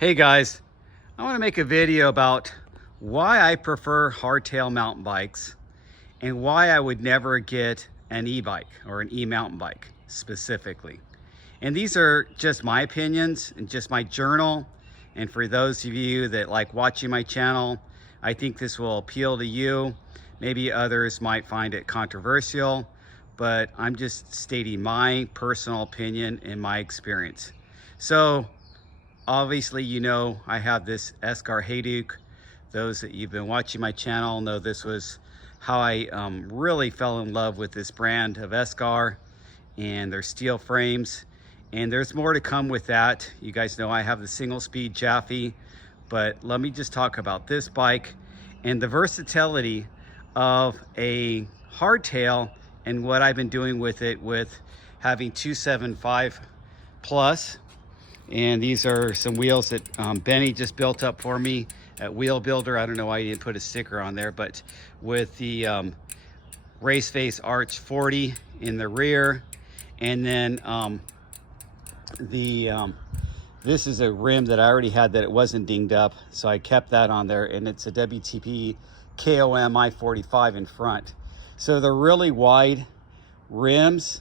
Hey guys, I want to make a video about why I prefer hardtail mountain bikes and why I would never get an e-bike or an e-mountain bike specifically. And these are just my opinions and just my journal. And for those of you that like watching my channel, I think this will appeal to you. Maybe others might find it controversial, but I'm just stating my personal opinion and my experience. So obviously, you know, I have this Escar Hayduk. Those that you've been watching my channel know this was how I really fell in love with this brand of Escar and their steel frames. And there's more to come with that. You guys know I have the single speed Jaffe, but let me just talk about this bike and the versatility of a hardtail and what I've been doing with it, with having 275 plus. And these are some wheels that Benny just built up for me at Wheel Builder. I don't know why he didn't put a sticker on there, but with the race face arch 40 in the rear. And then this is a rim that I already had that it wasn't dinged up, so I kept that on there, and it's a WTP KOM I-45 in front. So they're really wide rims,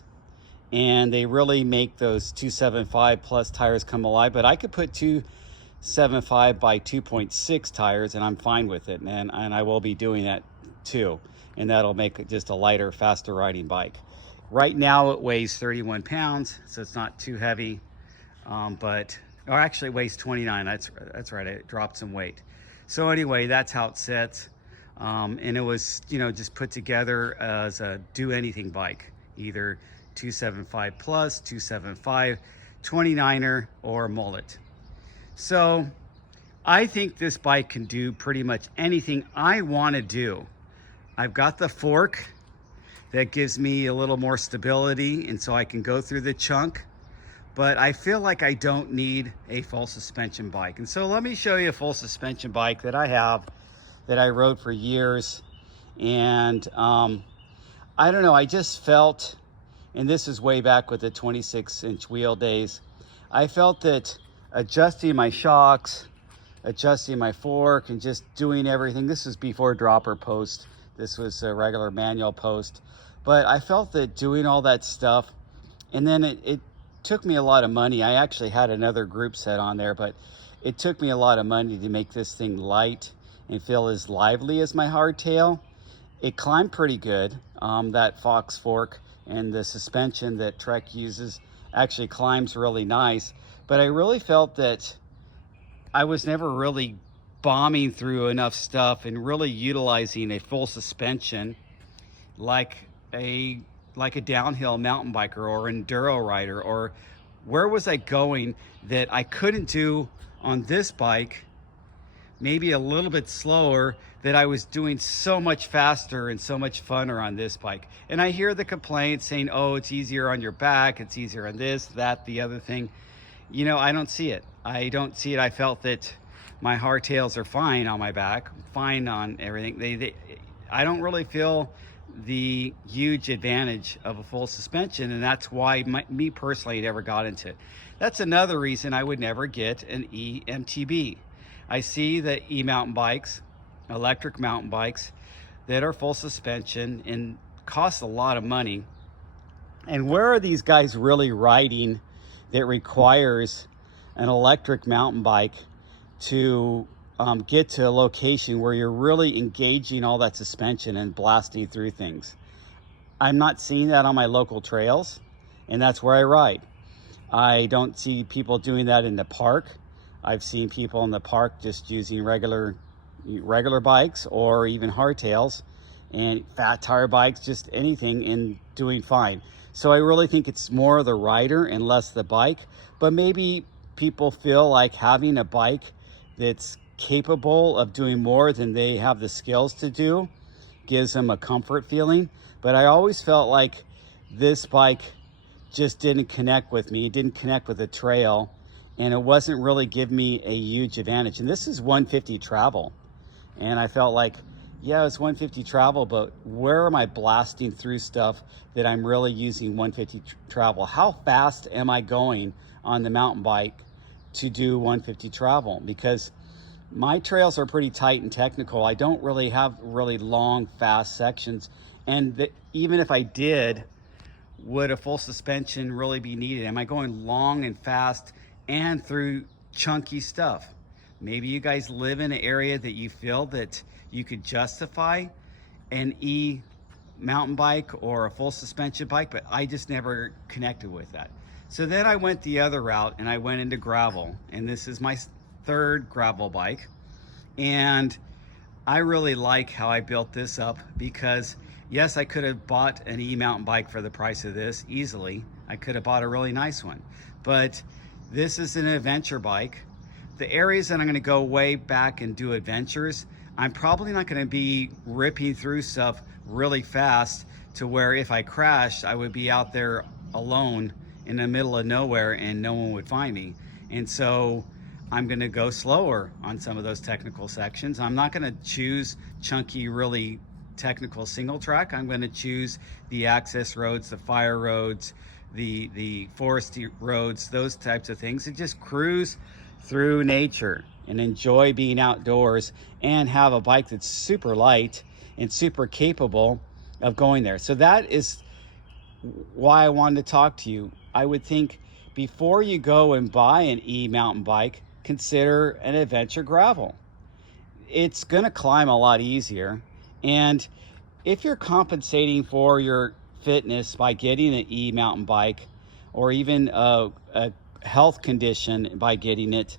and they really make those 275 plus tires come alive. But I could put 275 by 2.6 tires and I'm fine with it, and I will be doing that too, and that'll make it just a lighter, faster riding bike. Right now it weighs 31 pounds, so it's not too heavy, or actually it weighs 29. That's right, it dropped some weight. So anyway, that's how it sits, and it was, you know, just put together as a do anything bike, either 275 plus, 275, 29er, or mullet. So I think this bike can do pretty much anything I want to do. I've got the fork that gives me a little more stability, and so I can go through the chunk, but I feel like I don't need a full suspension bike. And so let me show you a full suspension bike that I have, that I rode for years. And I don't know, I just felt, and this is way back with the 26-inch wheel days, I felt that adjusting my shocks, adjusting my fork, and just doing everything, this was before dropper post, this was a regular manual post, but I felt that doing all that stuff, and then it took me a lot of money. I actually had another group set on there, but it took me a lot of money to make this thing light and feel as lively as my hardtail. It climbed pretty good. That Fox fork and the suspension that Trek uses actually climbs really nice, but I really felt that I was never really bombing through enough stuff and really utilizing a full suspension like a downhill mountain biker or enduro rider. Or where was I going that I couldn't do on this bike, maybe a little bit slower, that I was doing so much faster and so much funner on this bike. And I hear the complaints saying, oh, it's easier on your back, it's easier on this, that, the other thing. You know, I don't see it. I don't see it. I felt that my hardtails are fine on my back, fine on everything. I don't really feel the huge advantage of a full suspension, and that's why me personally never got into it. That's another reason I would never get an eMTB. I see the e-mountain bikes, electric mountain bikes that are full suspension and cost a lot of money. And where are these guys really riding that requires an electric mountain bike to get to a location where you're really engaging all that suspension and blasting through things? I'm not seeing that on my local trails, and that's where I ride. I don't see people doing that in the park. I've seen people in the park just using regular bikes or even hardtails and fat tire bikes, just anything, and doing fine. So I really think it's more the rider and less the bike. But maybe people feel like having a bike that's capable of doing more than they have the skills to do gives them a comfort feeling. But I always felt like this bike just didn't connect with me. It didn't connect with the trail, and it wasn't really giving me a huge advantage. And this is 150 travel, and I felt like, yeah, it's 150 travel, but where am I blasting through stuff that I'm really using 150 travel? How fast am I going on the mountain bike to do 150 travel, because my trails are pretty tight and technical. I don't really have really long, fast sections. And even if I did, would a full suspension really be needed? Am I going long and fast and through chunky stuff? Maybe you guys live in an area that you feel that you could justify an mountain bike or a full suspension bike, but I just never connected with that. So then I went the other route and I went into gravel, and this is my third gravel bike. And I really like how I built this up, because yes, I could have bought an mountain bike for the price of this easily. I could have bought a really nice one, but this is an adventure bike. The areas that I'm going to go way back and do adventures, I'm probably not going to be ripping through stuff really fast to where if I crashed, I would be out there alone in the middle of nowhere and no one would find me. And so I'm going to go slower on some of those technical sections. I'm not going to choose chunky, really technical single track. I'm going to choose the access roads, the fire roads, the foresty roads, those types of things, and just cruise through nature and enjoy being outdoors and have a bike that's super light and super capable of going there. So that is why I wanted to talk to you. I would think before you go and buy an mountain bike, consider an adventure gravel. It's going to climb a lot easier. And if you're compensating for your fitness by getting an mountain bike, or even a health condition by getting it,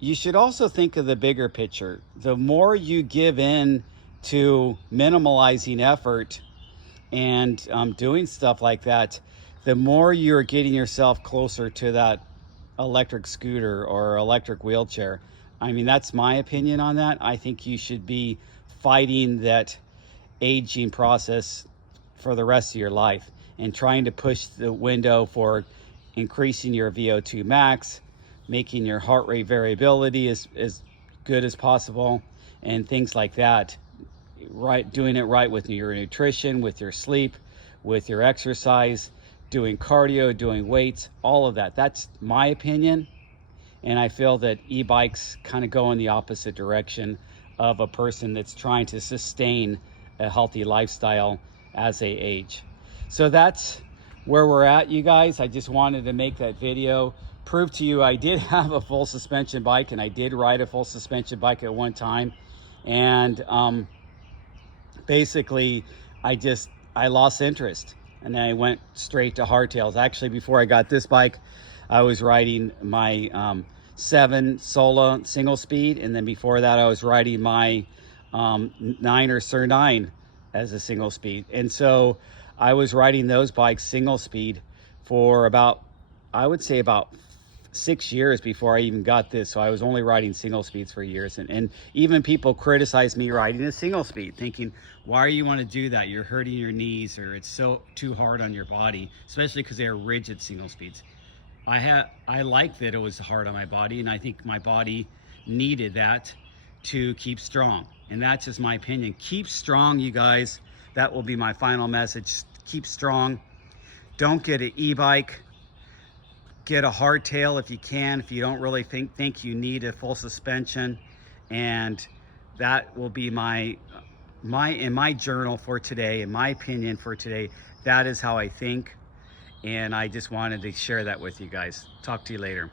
you should also think of the bigger picture. The more you give in to minimalizing effort and doing stuff like that, the more you're getting yourself closer to that electric scooter or electric wheelchair. I mean, that's my opinion on that. I think you should be fighting that aging process for the rest of your life and trying to push the window for increasing your VO2 max, making your heart rate variability as good as possible, and things like that. Right, doing it right with your nutrition, with your sleep, with your exercise, doing cardio, doing weights, all of that. That's my opinion. And I feel that e-bikes kind of go in the opposite direction of a person that's trying to sustain a healthy lifestyle as they age. So that's where we're at, you guys. I just wanted to make that video, prove to you I did have a full suspension bike, and I did ride a full suspension bike at one time. And basically I lost interest, and I went straight to hardtails. Actually, before I got this bike, I was riding my 7 Sola single speed, and then before that I was riding my 9 or Sur 9 as a single speed. And so I was riding those bikes single speed for about, I would say about 6 years before I even got this. So I was only riding single speeds for years, and even people criticize me riding a single speed, thinking, why do you want to do that? You're hurting your knees, or it's so too hard on your body, especially because they are rigid single speeds. I like that it was hard on my body, and I think my body needed that to keep strong. And that's just my opinion. Keep strong, you guys. That will be my final message. Keep strong. Don't get an e-bike. Get a hardtail if you can, if you don't really think you need a full suspension. And that will be in my journal for today, in my opinion for today. That is how I think. And I just wanted to share that with you guys. Talk to you later.